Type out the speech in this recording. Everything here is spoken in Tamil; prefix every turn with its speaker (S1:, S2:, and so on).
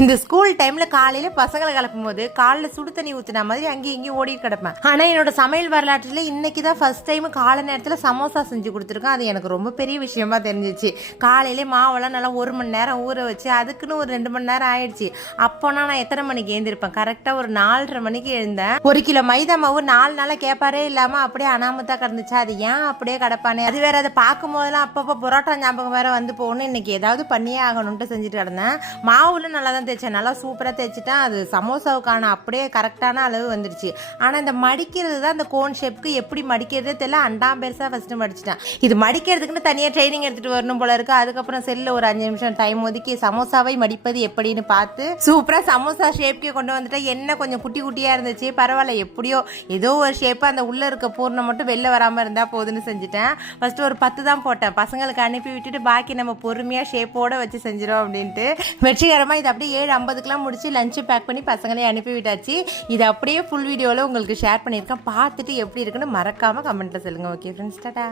S1: இந்த ஸ்கூல் டைம்ல காலையில பசங்களை கிளப்பும் போது காலைல சுடு தண்ணி ஊத்துன மாதிரி அங்கேயும் இங்கேயும் ஓடி கிடப்பேன். ஆனா என்னோட சமையல் வரலாற்றுல இன்னைக்கு தான் ஃபர்ஸ்ட் டைம் காலை நேரத்தில் சமோசா செஞ்சு கொடுத்துருக்கேன். அது எனக்கு ரொம்ப பெரிய விஷயமா தெரிஞ்சிச்சு. காலையிலே மாவெல்லாம் நல்லா ஒரு மணி நேரம் ஊற வச்சு அதுக்குன்னு ஒரு ரெண்டு மணி நேரம் ஆயிடுச்சு. அப்போனா நான் எத்தனை மணிக்கு எழுந்திருப்பேன்? கரெக்டாக ஒரு நாலரை மணிக்கு எழுந்தேன். ஒரு கிலோ மைதா மாவு நாலு நாளாக கேட்பாரே இல்லாம அப்படியே அனாமத்தா கிடந்துச்சு. அது ஏன் அப்படியே கிடப்பானே? அது வேற அதை பார்க்கும் போதெல்லாம் அப்பப்போ பரோட்டா ஞாபகம் வேற வந்து போகணும் இன்னைக்கு ஏதாவது பண்ணியே ஆகணும்ட்டு செஞ்சுட்டு கிடந்தேன். மாவுல நல்லா தான் தைச்சேன் நல்லா சூப்பராக தைச்சிட்டேன் அது சமோசாவுக்கான அப்படியே கரெக்டான அளவு வந்துருச்சு. ஆனால் இந்த மடிக்கிறது தான் அந்த கோன் ஷேப்க்கு எப்படி மடிக்கிறதே தெரியல. அண்டாம் பெருசாக ஃபஸ்ட்டு மடிச்சிட்டேன். இது மடிக்கிறதுக்குன்னு தனியாக ட்ரைனிங் எடுத்துகிட்டு வரணும் போல இருக்கு. அதுக்கப்புறம் செல்லில் ஒரு அஞ்சு நிமிஷம் டைம் ஒதுக்கி சமோசாவை மடிப்பது எப்படின்னு பார்த்து சூப்பராக சமோசா ஷேப்க்கே கொண்டு வந்துட்டேன். என்ன கொஞ்சம் குட்டி குட்டியாக இருந்துச்சு. பரவாயில்ல. எப்படியோ ஏதோ ஒரு ஷேப்பாக அந்த உள்ளே இருக்க பூர்ணம் மட்டும் வெளில வராமல் இருந்தால் போதுன்னு செஞ்சுட்டேன். ஃபஸ்ட்டு ஒரு பத்து தான் போட்டேன். பசங்களுக்கு அனுப்பி விட்டுட்டு பாக்கி நம்ம பொறுமையாக ஷேப்போடு வச்சு செஞ்சிடும் அப்படின்ட்டு. வெற்றிகரமாக இது அப்படியே ஏழு ஐம்பதுக்கெலாம் முடிச்சு லஞ்சு பேக் பண்ணி பசங்களே அனுப்பி விட்டாச்சு. இது அப்படியே ஃபுல் வீடியோவில் உங்களுக்கு ஷேர் பண்ணியிருக்கேன். பார்த்துட்டு எப்படி இருக்குன்னு மறக்காமல் கமெண்ட்டில் சொல்லுங்கள் ஓகே ஃப்ரெண்ட்ஸ் டாடா